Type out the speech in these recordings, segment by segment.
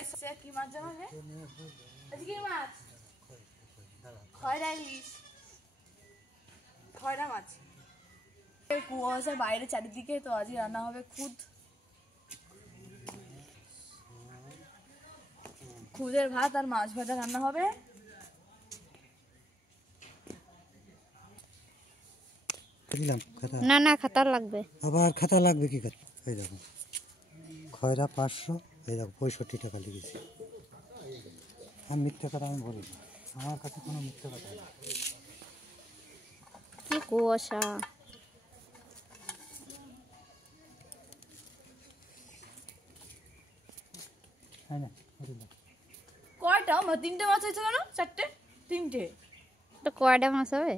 গাইস কি মাছ জানো আজকে মাছ খয়রা ইলিশ খয়রা মাছ কুয়াশা বাইরে চারিদিকে তো আজকে রান্না হবে খুদের ভাত আর মাছ ভাজা রান্না হবে। না না খাতা লাগবে, আবার খাতা লাগবে কি করে? এই দেখো খয়রা 500, এই দেখো 65 টাকা লেগেছে। আমি মিথ্যে কথা আমি বলি না, আমার কাছে কোনো মিথ্যে কথা নেই। কি কুয়াশা! কয়টা? তিনটে মাছ হয়েছে কেন? চারটে? তিনটে? তো কয়টা মাছ হবে?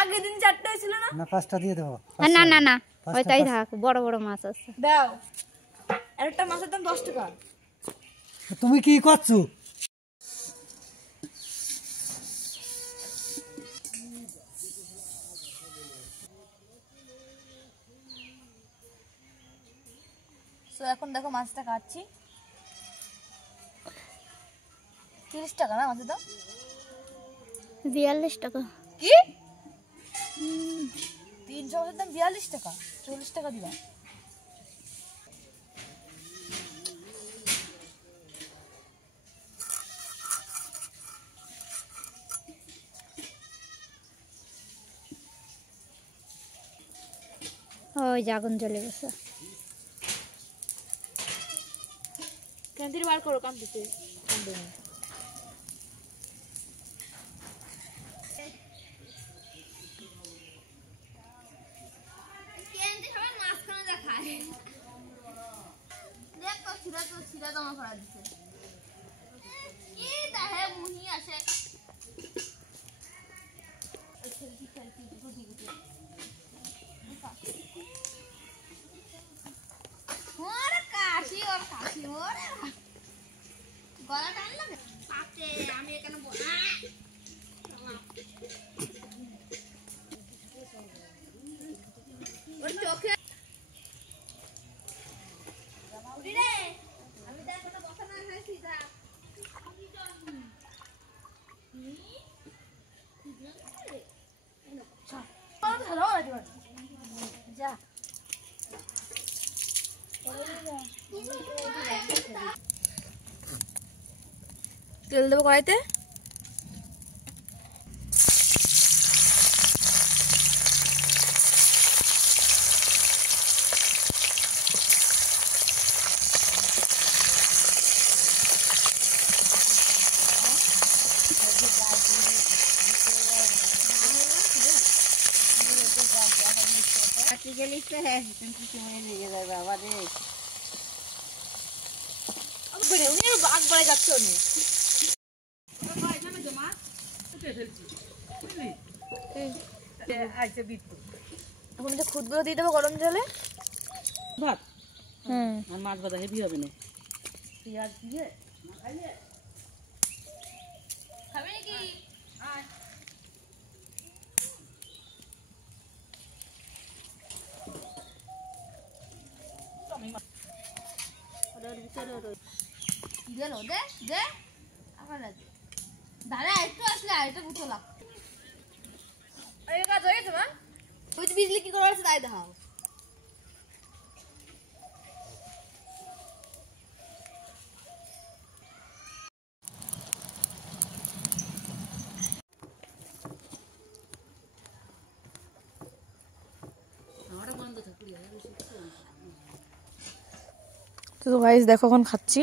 আগের দিন চারটে হয়েছিল না? না 5টা দিয়ে দেবো। না না না ওই তাই থাক, বড় বড় মাছ আছে। দাও, একটা মাছের দাম 10 টাকা। তুমি কি করছো? তো এখন দেখো মাছটা কাটছি। 30 টাকা না মাছের দাম? 42 টাকা। কি 300 মাছের দাম 42 টাকা? 40 টাকা দিবা। ওই আগুন জ্বলে গেছে। ক্যান্টিন বার করো, কাম দিতে আমি এখানে চোখে তেল দেবো কড়াইতে। বাঘ বলে যাচ্ছে উনি। এখন যে খুদগুলো দিয়ে দেবো গরম জলে। ভাত আর মাছ ভাজা হেভি হবে না। পেঁয়াজ দিয়ে খাবে নাকি? দাঁড়া একটু আসলে আরেকটা বুঝতে লাগ কাজ হয়ে গেছে। মা ওই বিজলি কি করা হচ্ছে তাই দেখাও। তো গাইস দেখো এখন খাচ্ছি।